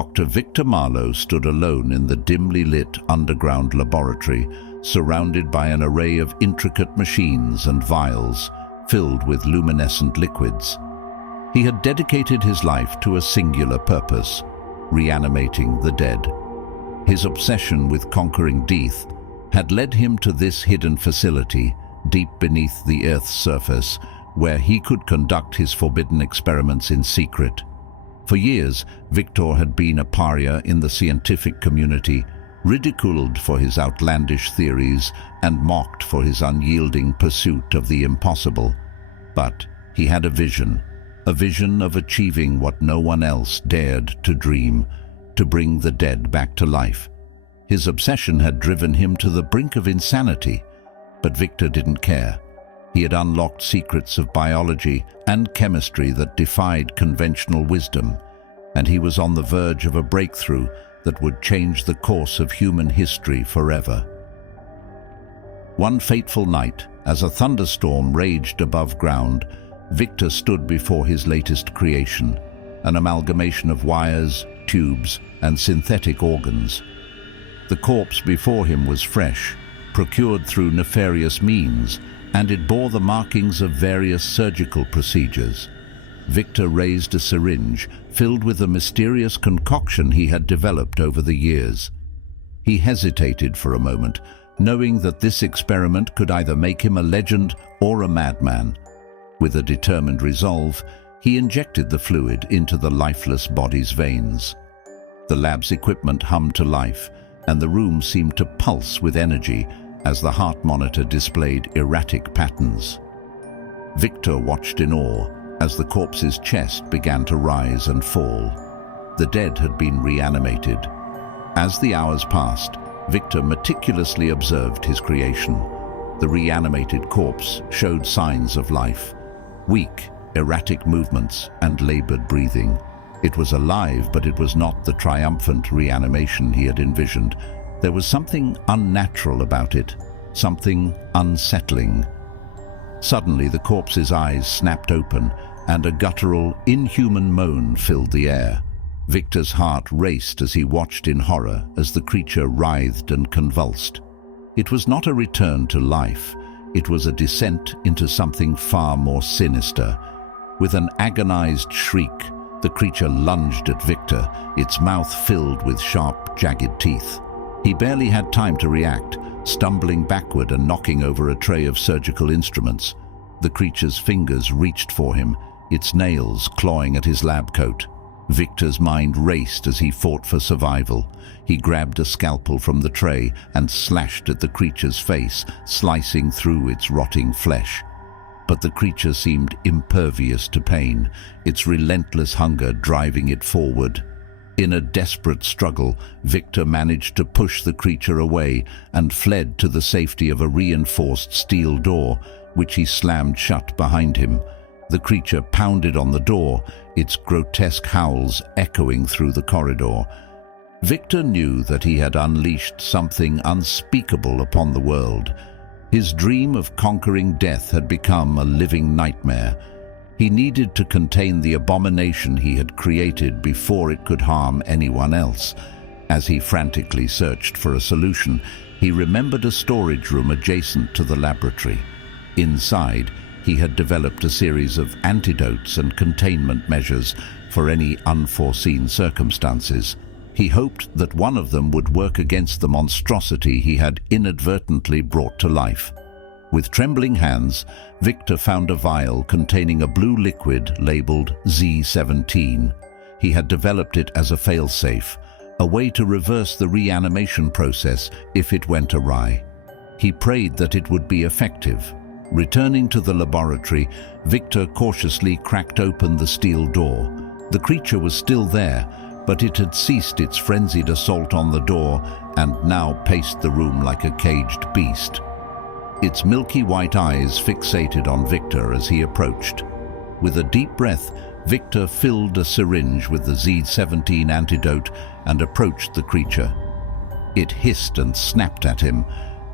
Dr. Victor Marlow stood alone in the dimly lit underground laboratory, surrounded by an array of intricate machines and vials filled with luminescent liquids. He had dedicated his life to a singular purpose: reanimating the dead. His obsession with conquering death had led him to this hidden facility, deep beneath the Earth's surface, where he could conduct his forbidden experiments in secret. For years, Victor had been a pariah in the scientific community, ridiculed for his outlandish theories and mocked for his unyielding pursuit of the impossible. But he had a vision of achieving what no one else dared to dream: to bring the dead back to life. His obsession had driven him to the brink of insanity, but Victor didn't care. He had unlocked secrets of biology and chemistry that defied conventional wisdom, and he was on the verge of a breakthrough that would change the course of human history forever. One fateful night, as a thunderstorm raged above ground, Victor stood before his latest creation, an amalgamation of wires, tubes, and synthetic organs. The corpse before him was fresh, procured through nefarious means, and it bore the markings of various surgical procedures. Victor raised a syringe filled with a mysterious concoction he had developed over the years. He hesitated for a moment, knowing that this experiment could either make him a legend or a madman. With a determined resolve, he injected the fluid into the lifeless body's veins. The lab's equipment hummed to life, and the room seemed to pulse with energy as the heart monitor displayed erratic patterns. Victor watched in awe as the corpse's chest began to rise and fall. The dead had been reanimated. As the hours passed, Victor meticulously observed his creation. The reanimated corpse showed signs of life: weak, erratic movements and labored breathing. It was alive, but it was not the triumphant reanimation he had envisioned. There was something unnatural about it, something unsettling. Suddenly, the corpse's eyes snapped open, and a guttural, inhuman moan filled the air. Victor's heart raced as he watched in horror as the creature writhed and convulsed. It was not a return to life. It was a descent into something far more sinister. With an agonized shriek, the creature lunged at Victor, its mouth filled with sharp, jagged teeth. He barely had time to react, stumbling backward and knocking over a tray of surgical instruments. The creature's fingers reached for him, its nails clawing at his lab coat. Victor's mind raced as he fought for survival. He grabbed a scalpel from the tray and slashed at the creature's face, slicing through its rotting flesh. But the creature seemed impervious to pain, its relentless hunger driving it forward. In a desperate struggle, Victor managed to push the creature away and fled to the safety of a reinforced steel door, which he slammed shut behind him. The creature pounded on the door, its grotesque howls echoing through the corridor. Victor knew that he had unleashed something unspeakable upon the world. His dream of conquering death had become a living nightmare. He needed to contain the abomination he had created before it could harm anyone else. As he frantically searched for a solution, he remembered a storage room adjacent to the laboratory. Inside, he had developed a series of antidotes and containment measures for any unforeseen circumstances. He hoped that one of them would work against the monstrosity he had inadvertently brought to life. With trembling hands, Victor found a vial containing a blue liquid labeled Z17. He had developed it as a failsafe, a way to reverse the reanimation process if it went awry. He prayed that it would be effective. Returning to the laboratory, Victor cautiously cracked open the steel door. The creature was still there, but it had ceased its frenzied assault on the door and now paced the room like a caged beast. Its milky white eyes fixated on Victor as he approached. With a deep breath, Victor filled a syringe with the Z17 antidote and approached the creature. It hissed and snapped at him,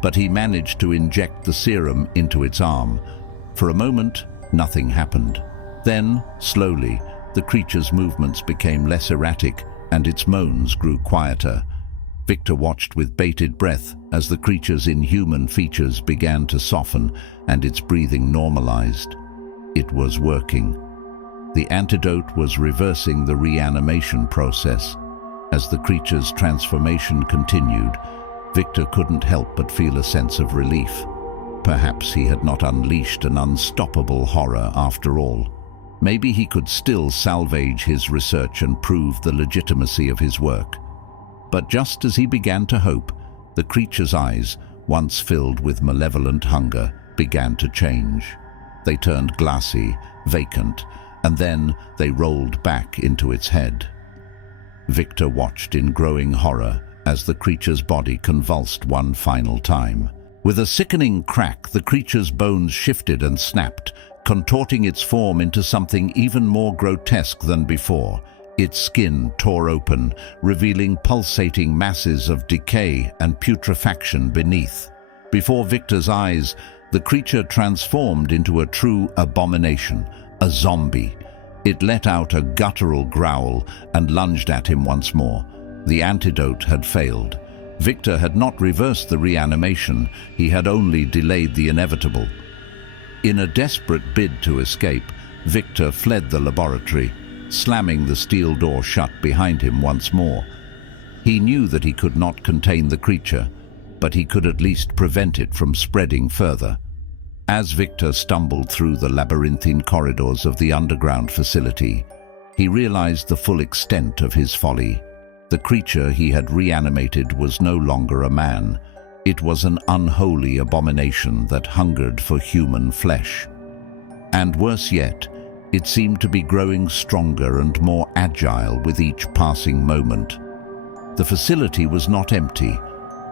but he managed to inject the serum into its arm. For a moment, nothing happened. Then, slowly, the creature's movements became less erratic and its moans grew quieter. Victor watched with bated breath as the creature's inhuman features began to soften and its breathing normalized. It was working. The antidote was reversing the reanimation process. As the creature's transformation continued, Victor couldn't help but feel a sense of relief. Perhaps he had not unleashed an unstoppable horror after all. Maybe he could still salvage his research and prove the legitimacy of his work. But just as he began to hope, the creature's eyes, once filled with malevolent hunger, began to change. They turned glassy, vacant, and then they rolled back into its head. Victor watched in growing horror as the creature's body convulsed one final time. With a sickening crack, the creature's bones shifted and snapped, contorting its form into something even more grotesque than before. Its skin tore open, revealing pulsating masses of decay and putrefaction beneath. Before Victor's eyes, the creature transformed into a true abomination, a zombie. It let out a guttural growl and lunged at him once more. The antidote had failed. Victor had not reversed the reanimation, he had only delayed the inevitable. In a desperate bid to escape, Victor fled the laboratory, slamming the steel door shut behind him once more. He knew that he could not contain the creature, but he could at least prevent it from spreading further. As Victor stumbled through the labyrinthine corridors of the underground facility, he realized the full extent of his folly. The creature he had reanimated was no longer a man. It was an unholy abomination that hungered for human flesh. And worse yet, it seemed to be growing stronger and more agile with each passing moment. The facility was not empty.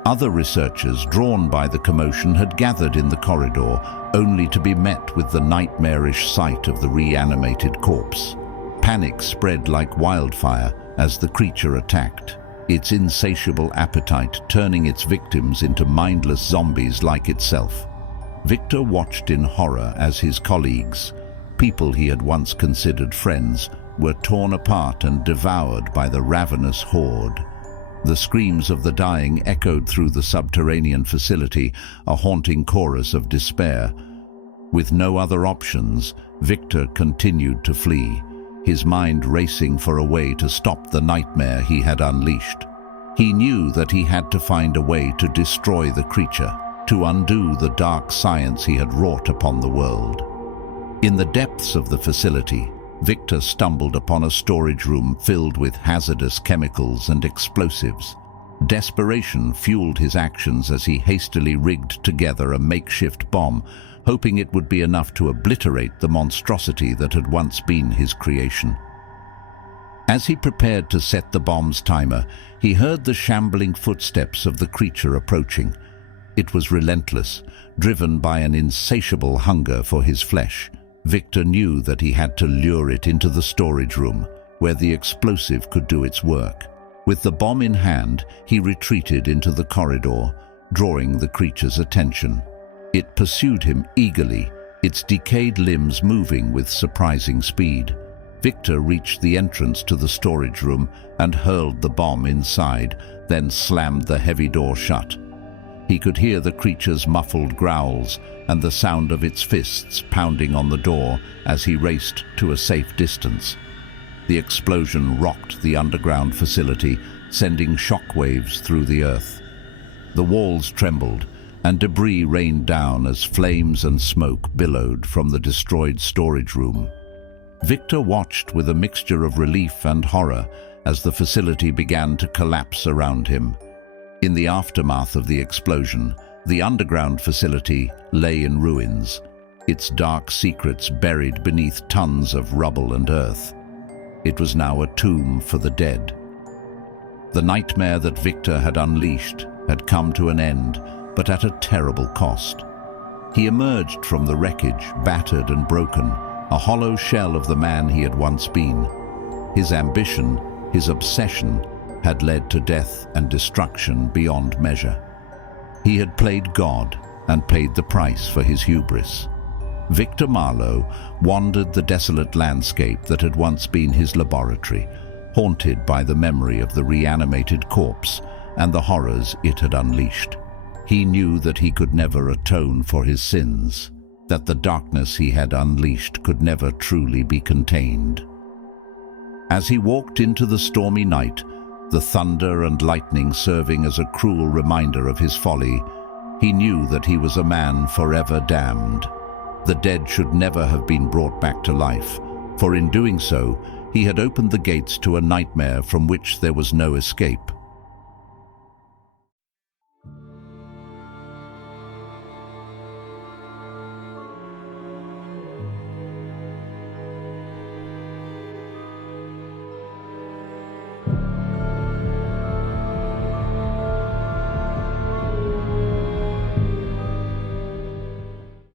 Other researchers, drawn by the commotion, had gathered in the corridor, only to be met with the nightmarish sight of the reanimated corpse. Panic spread like wildfire as the creature attacked, its insatiable appetite turning its victims into mindless zombies like itself. Victor watched in horror as his colleagues, people he had once considered friends, were torn apart and devoured by the ravenous horde. The screams of the dying echoed through the subterranean facility, a haunting chorus of despair. With no other options, Victor continued to flee, his mind racing for a way to stop the nightmare he had unleashed. He knew that he had to find a way to destroy the creature, to undo the dark science he had wrought upon the world. In the depths of the facility, Victor stumbled upon a storage room filled with hazardous chemicals and explosives. Desperation fueled his actions as he hastily rigged together a makeshift bomb, hoping it would be enough to obliterate the monstrosity that had once been his creation. As he prepared to set the bomb's timer, he heard the shambling footsteps of the creature approaching. It was relentless, driven by an insatiable hunger for his flesh. Victor knew that he had to lure it into the storage room, where the explosive could do its work. With the bomb in hand, he retreated into the corridor, drawing the creature's attention. It pursued him eagerly, its decayed limbs moving with surprising speed. Victor reached the entrance to the storage room and hurled the bomb inside, then slammed the heavy door shut. He could hear the creature's muffled growls and the sound of its fists pounding on the door as he raced to a safe distance. The explosion rocked the underground facility, sending shockwaves through the earth. The walls trembled, and debris rained down as flames and smoke billowed from the destroyed storage room. Victor watched with a mixture of relief and horror as the facility began to collapse around him. In the aftermath of the explosion, the underground facility lay in ruins, its dark secrets buried beneath tons of rubble and earth. It was now a tomb for the dead. The nightmare that Victor had unleashed had come to an end, but at a terrible cost. He emerged from the wreckage, battered and broken, a hollow shell of the man he had once been. His ambition, his obsession, had led to death and destruction beyond measure. He had played God and paid the price for his hubris. Victor Marlow wandered the desolate landscape that had once been his laboratory, haunted by the memory of the reanimated corpse and the horrors it had unleashed. He knew that he could never atone for his sins, that the darkness he had unleashed could never truly be contained. As he walked into the stormy night, the thunder and lightning serving as a cruel reminder of his folly, he knew that he was a man forever damned. The dead should never have been brought back to life, for in doing so, he had opened the gates to a nightmare from which there was no escape.